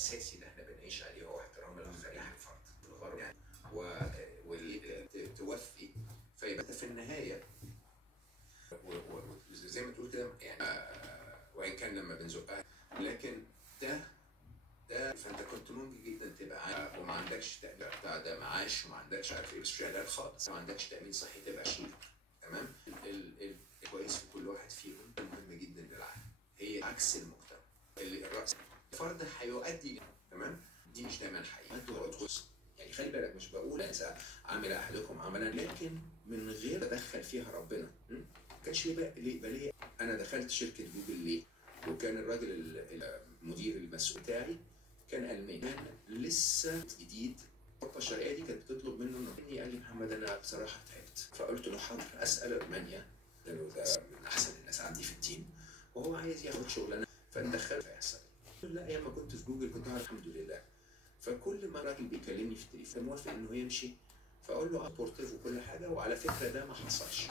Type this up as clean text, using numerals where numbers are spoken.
الاساسي اللي احنا بنعيش عليه هو احترام الاخرين الفرد في الغرب يعني، وتوفي. فيبقى في النهايه وزي ما تقول كده يعني، وان كان لما بنزقها، لكن ده فانت كنت ممكن جدا تبقى وما عندكش تأمين بتاع ده معاش، وما عندكش عارف ايه، بس شغال خالص، ما عندكش تأمين صحي تبقى شيك. تمام. الكويس في كل واحد فيهم مهم جدا للعالم، هي عكس المجتمع اللي الرأس الفرد هيؤدي. تمام. دي مش دايما حقيقة. يعني خلي بالك، مش بقول انسى عمل احدكم عملا لكن من غير ادخل فيها ربنا. ما كانش ليه انا دخلت شركه جوجل ليه؟ وكان الراجل المدير المسؤول بتاعي كان الماني، كان لسه جديد. الخطه الشرعيه دي كانت بتطلب منه انه قال لي محمد انا بصراحه تعبت. فقلت له حاضر، اسال المانيا، ده من احسن الناس عندي في التيم وهو عايز ياخد شغلانه فندخله فيحصل. لا ايام ما كنت في جوجل كنت الحمد لله. فكل ما راجل بيكلمني في التليفون موافق انه يمشي، فاقول له سبورتيف وكل حاجه، وعلى فكره ده ما حصلش.